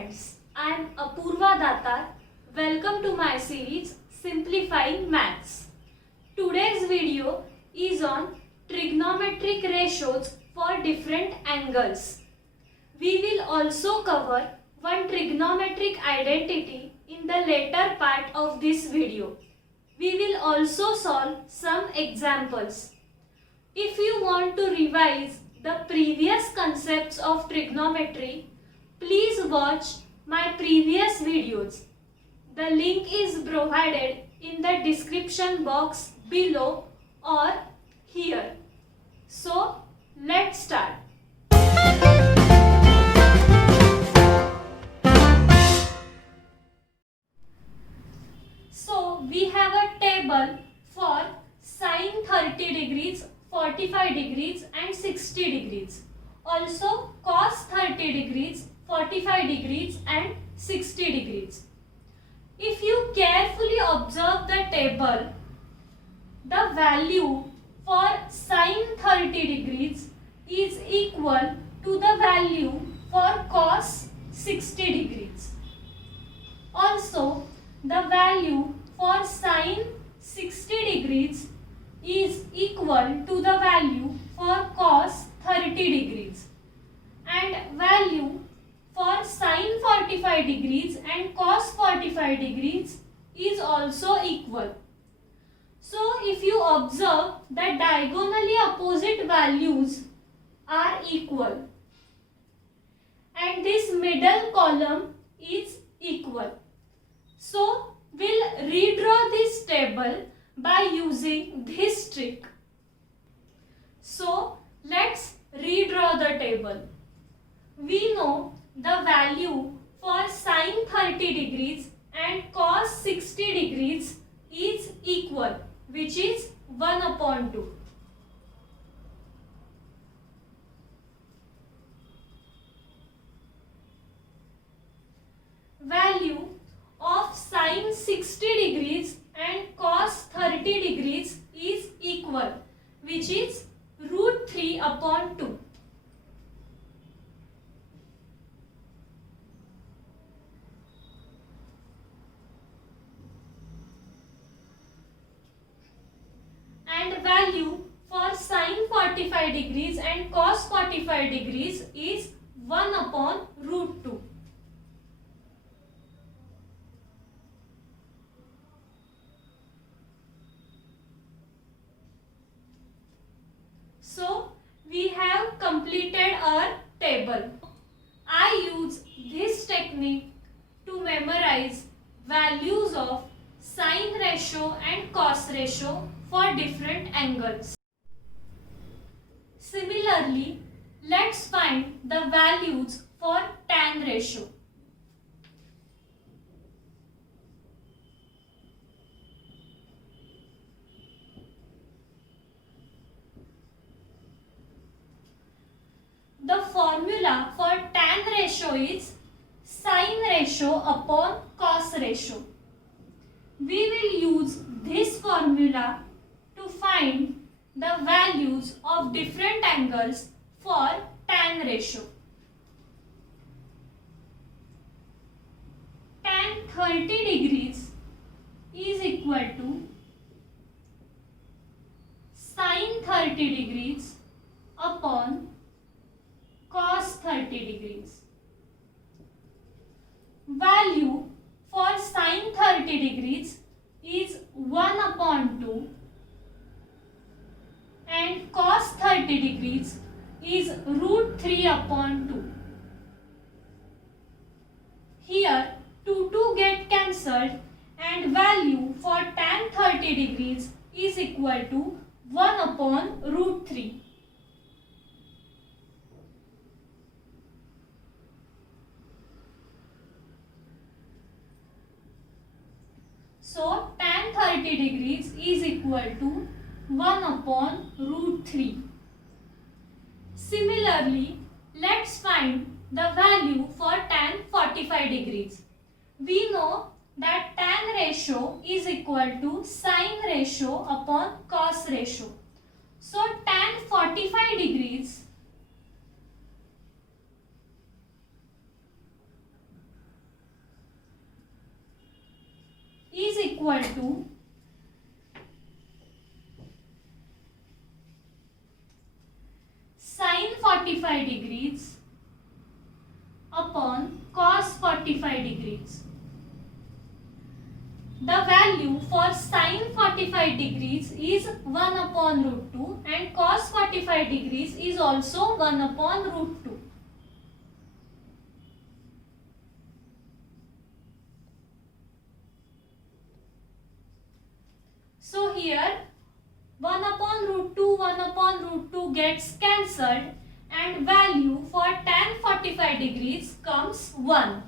friends, I am Apurva Datar. Welcome to my series Simplifying Maths. Today's video is on trigonometric ratios for different angles. We will also cover one trigonometric identity in the later part of this video. We will also solve some examples. If you want to revise the previous concepts of trigonometry, please watch my previous videos. The link is provided in the description box below or here. So, let's start. So, we have a table for sine 30 degrees, 45 degrees and 60 degrees. Also, cos 30 degrees, 45 degrees and 60 degrees. If you carefully observe the table, the value for sine 30 degrees is equal to the value for cos 60 degrees. Also, the value for sine 60 degrees is equal to the value for cos 30 degrees. And value for sine 45 degrees and cos 45 degrees is also equal. So, if you observe that diagonally opposite values are equal and this middle column is equal. So, we'll redraw this table by using this trick. So, let's redraw the table. We know the value for sine 30 degrees and cos 60 degrees is equal, which is 1 upon 2. Value of sine 60 degrees and cos 30 degrees is equal, which is root 3 upon 2. And value for sine 45 degrees and cos 45 degrees is 1 upon root 2. So, we have completed our table. I use this technique to memorize values of sine ratio and cos ratio for different angles. Similarly, let's find the values for tan ratio. The formula for tan ratio is sine ratio upon cos ratio. We will use this formula to find the values of different angles for tan ratio. Tan 30 degrees is equal to sine 30 degrees upon cos 30 degrees. Value for sine 30 degrees is 1 upon 2 and cos 30 degrees is root 3 upon 2. Here 2 get cancelled and value for tan 30 degrees is equal to 1 upon root 3. So, tan 30 degrees is equal to 1 upon root 3. Similarly, let's find the value for tan 45 degrees. We know that tan ratio is equal to sine ratio upon cos ratio. So, tan 45 degrees equal to sin 45 degrees upon cos 45 degrees. The value for sin 45 degrees is 1 upon root 2 and cos 45 degrees is also 1 upon root 2. So here 1 upon root 2, 1 upon root 2 gets cancelled and value for tan 45 degrees comes 1.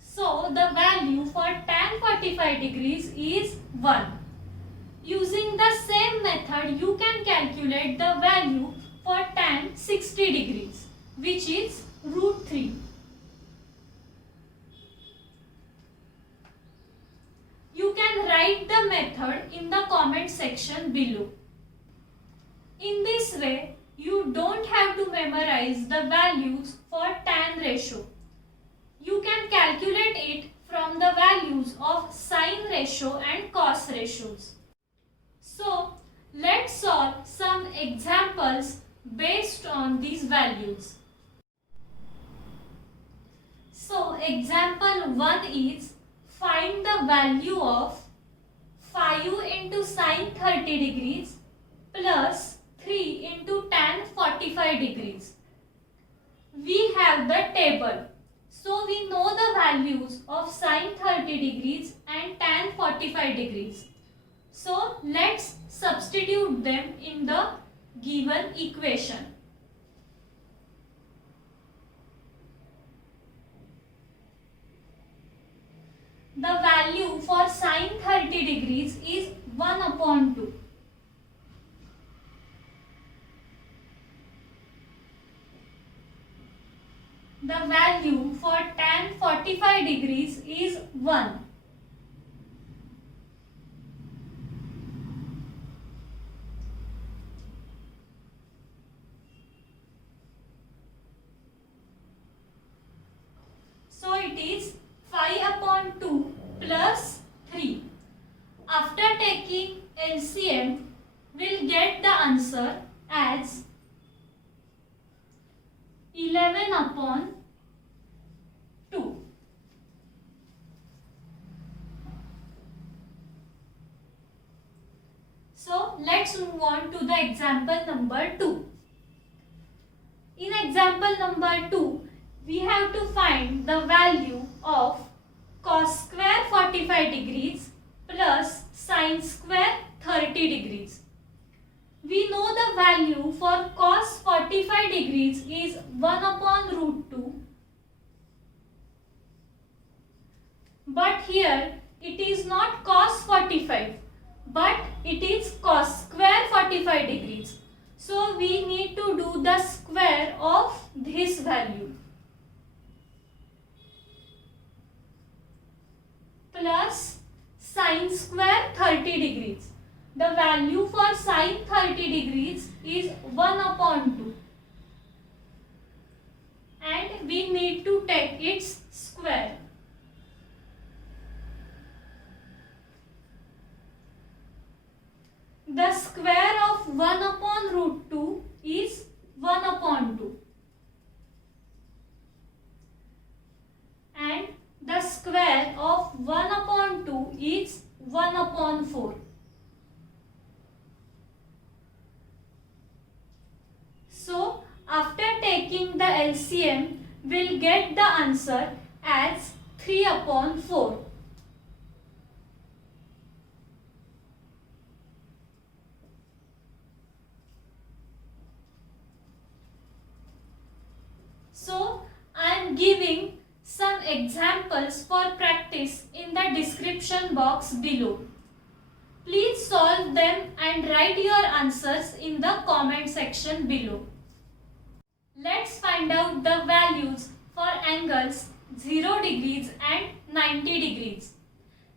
So the value for tan 45 degrees is 1. Using the same method, you can calculate the value for tan 60 degrees, which is root 3. You can write the method in the comment section below. In this way, you don't have to memorize the values for tan ratio. You can calculate it from the values of sine ratio and cos ratios. So, let's solve some examples based on these values. So, example 1 is find the value of 5 into sine 30 degrees plus 3 into tan 45 degrees. We have the table. So we know the values of sine 30 degrees and tan 45 degrees. So let's substitute them in the given equation. The value for sine 30 degrees is 1 upon 2. The value for tan 45 degrees is 1. So it is 5 upon 2 plus 3. After taking LCM, we'll get the answer as 11 upon 2. So let's move on to the example number 2. In example number 2, we have to find the value of cos square 45 degrees plus sin square 30 degrees. We know the value for cos 45 degrees is 1 upon root 2. But here it is not cos 45, but it is cos square 45 degrees. So we need to do the square of this value. Plus sin square 30 degrees. The value for sin 30 degrees is 1 upon 2. And we need to take its square. The square of 1 upon root 2 is 1 upon 2. And the square of 1 upon 2 is 1 upon 4. So, after taking the LCM, we'll get the answer as 3 upon 4. So, I am giving some examples for practice in the description box below. Please solve them and write your answers in the comment section below. Let's find out the values for angles 0 degrees and 90 degrees.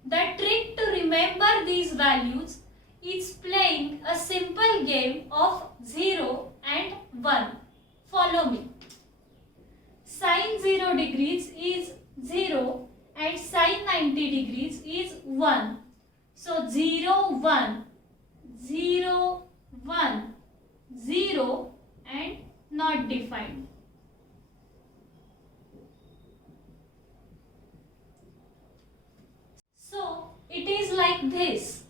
The trick to remember these values is playing a simple game of 0 and 1. Follow me. Sin 0 degrees is 1. So 0, 1, 0, 1, 0 and not defined. So it is like this: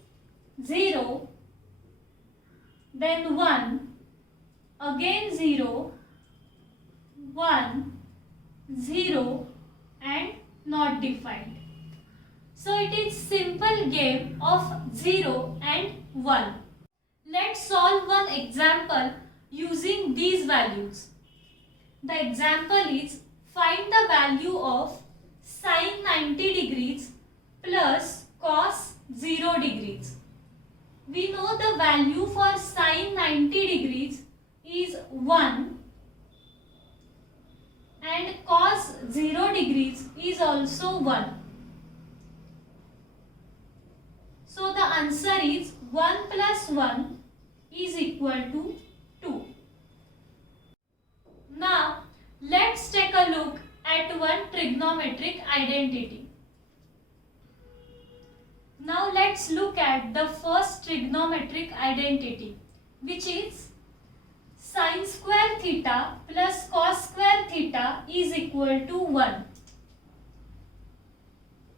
0, then 1, again 0, 1, 0 and not defined. So it is simple game of 0 and 1. Let's solve one example using these values. The example is: find the value of sine 90 degrees plus cos 0 degrees. We know the value for sine 90 degrees is 1 and cos 0 degrees is also 1. So the answer is 1 plus 1 is equal to 2. Now let's take a look at one trigonometric identity. Now let's look at the first trigonometric identity, which is sin square theta plus cos square theta is equal to 1.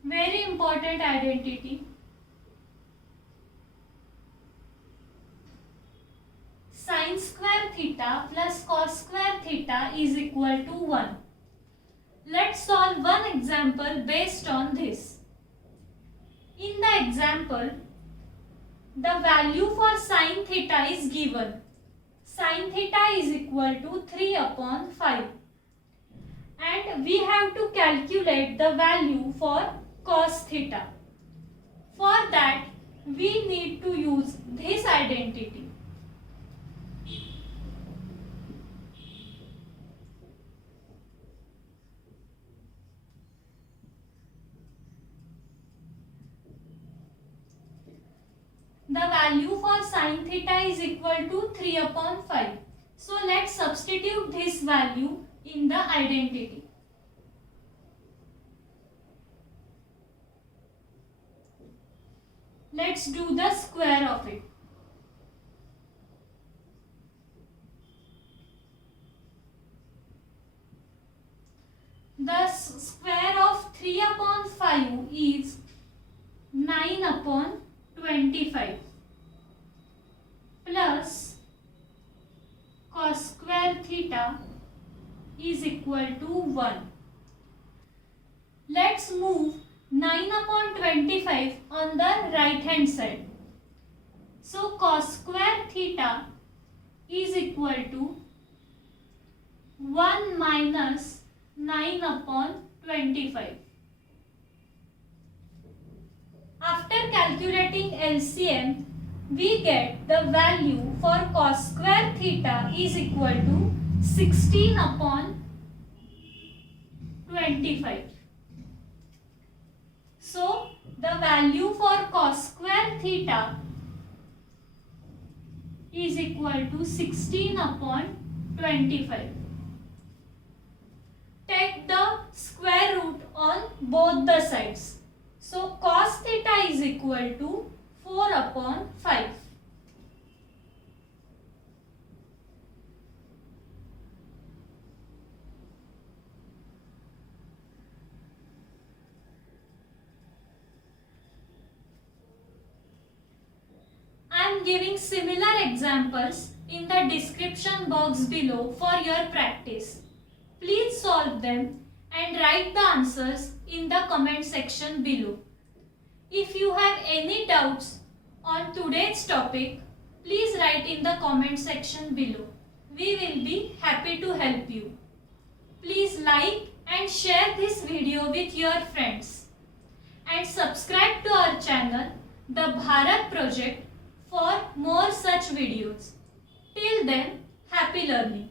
Very important identity. Sin square theta plus cos square theta is equal to 1. Let's solve one example based on this. In the example, the value for sin theta is given. Sin theta is equal to 3 upon 5. And we have to calculate the value for cos theta. For that, we need to use this identity. The value for sin theta is equal to 3 upon 5. So let's substitute this value in the identity. Let's do the square of it. The square of 3 upon 5 is 9 upon 25 plus cos square theta is equal to 1. Let's move 9 upon 25 on the right hand side. So cos square theta is equal to 1 minus 9 upon 25. After calculating LCM, we get the value for cos square theta is equal to 16 upon 25. So the value for cos square theta is equal to 16 upon 25. Take the square root on both the sides. So cos theta is equal to 4 upon 5. I am giving similar examples in the description box below for your practice. Please solve them and write the answers in the comment section below. If you have any doubts on today's topic, please write in the comment section below. We will be happy to help you. Please like and share this video with your friends and subscribe to our channel, The Bharat Project, for more such videos. Till then, happy learning.